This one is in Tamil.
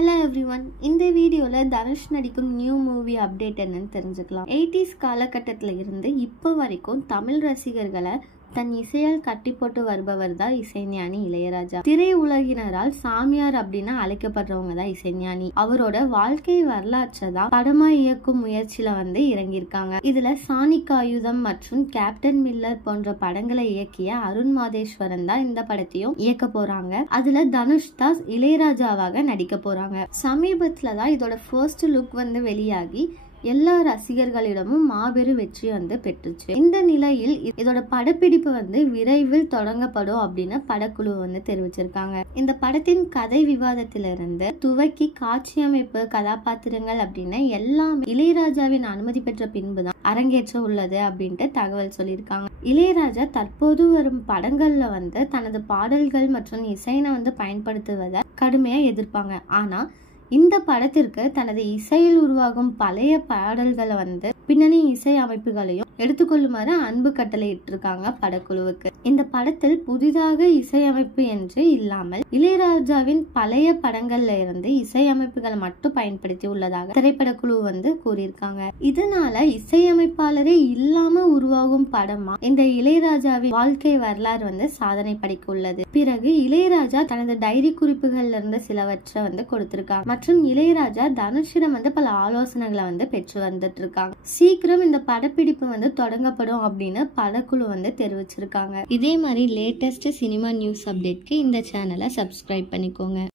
Hello everyone. இந்த வீடியோல தனுஷ் நடிக்கும் நியூ மூவி அப்டேட் என்னன்னு தெரிஞ்சுக்கலாம். 80s காலகட்டத்துல இருந்து இப்போ வரைக்கும் தமிழ் ரசிகர்களை தன் இசையால் கட்டி போட்டு வருபவர் தான் இசைஞானி இளையராஜா. திரை உலகினரால் சாமியார் அப்படின்னு அழைக்கப்படுறவங்க தான் இசைஞானி. அவரோட வாழ்க்கை வரலாற்றை தான் படமா இயக்கும் முயற்சியில இறங்கியிருக்காங்க. இதுல சானிக் ஆயுதம் மற்றும் கேப்டன் மில்லர் போன்ற படங்களை இயக்கிய அருண் மாதேஸ்வரன் தான் இந்த படத்தையும் இயக்க போறாங்க. அதுல தனுஷ் தான் இளையராஜாவாக நடிக்க போறாங்க. சமீபத்துல தான் இதோட ஃபர்ஸ்ட் லுக் வெளியாகி எல்லா ரசிகர்களிடமும் மாபெரும் வெற்றி பெற்றுச்சு. இந்த நிலையில் இதோட படப்பிடிப்பு விரைவில் தொடங்கப்படும் அப்படின்னு படக்குழு தெரிவிச்சிருக்காங்க. இந்த படத்தின் கதை விவாதத்திலிருந்து துவக்கி காட்சி அமைப்பு, கதாபாத்திரங்கள் அப்படின்னு எல்லாமே இளையராஜாவின் அனுமதி பெற்ற பின்புதான் அரங்கேற்ற உள்ளது அப்படின்ட்டு தகவல் சொல்லியிருக்காங்க. இளையராஜா தற்போது வரும் படங்கள்ல தனது பாடல்கள் மற்றும் இசைனை பயன்படுத்துவதை கடுமையா எதிர்ப்பாங்க. ஆனா இந்த படத்திற்கு தனது இசையில் உருவாகும் பழைய பாடல்களை பின்னணி இசை அமைப்புகளையும் எடுத்துக்கொள்ளுமாறு அன்பு கட்டளை இட்டிருக்காங்க படக்குழுவுக்கு. இந்த படத்தில் புதிதாக இசையமைப்பு என்று இல்லாமல் இளையராஜாவின் பழைய படங்கள்ல இருந்து இசையமைப்புகளை மட்டும் பயன்படுத்தி உள்ளதாக திரைப்படக்குழு கூறியிருக்காங்க. இதனால இசையமைப்பாளரே இல்லாம உருவாகும் படமா இந்த இளையராஜாவின் வாழ்க்கை வரலாறு சாதனை படைக்க உள்ளது. பிறகு இளையராஜா தனது டைரி குறிப்புகள்ல இருந்து சிலவற்றை கொடுத்திருக்காங்க. மற்றும் இளையராஜா தனுஷிடம் பல ஆலோசனைகளை பெற்று வந்துட்டு இருக்காங்க. சீக்கிரம் இந்த படப்பிடிப்பு தொடங்கப்படும் அப்படின்னு படக்குழு தெரிவிச்சிருக்காங்க. இதே மாதிரி லேட்டஸ்ட் சினிமா நியூஸ் அப்டேட்க்கு இந்த சேனலை சப்ஸ்கிரைப் பண்ணிக்கோங்க.